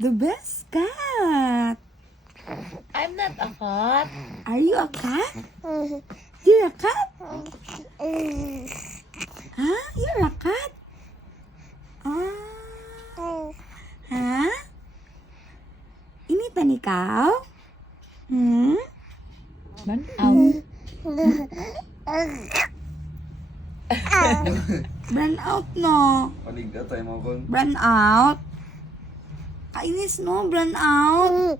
The best cat. I'm not a cat. Are you a cat? You're a cat? Huh? You're a cat? Ah. Ha? Initan ikaw? Hmm? Banaw. Burn out, no? Panig na tayo mga bang. Burn out? Kainis, no? Burn out?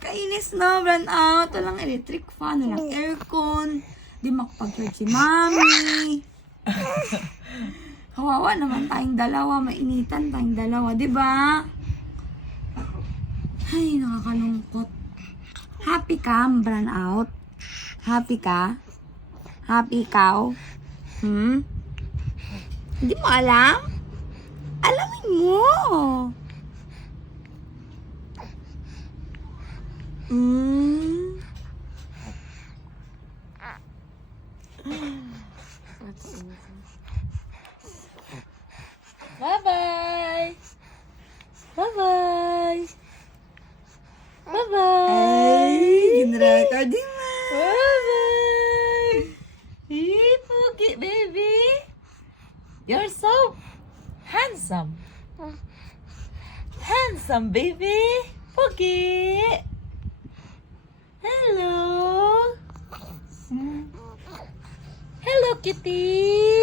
Kainis, no? Burn out. Walang electric fan, walang aircon. Di makapag-charge si mami. Kawawa naman tayong dalawa. Mainitan tayong dalawa, di ba? Ay, nakakalungkot. Happy ka, burn out? Happy ka? Happy ikaw? Hindi mo alam? Alamin mo. Bye-bye. Bye-bye. Ay, Bye-bye. ginrecording mo. Bye-bye. Hey, Pookie, baby. You're so handsome. Handsome, baby. Pookie. Hello. Hello, kitty.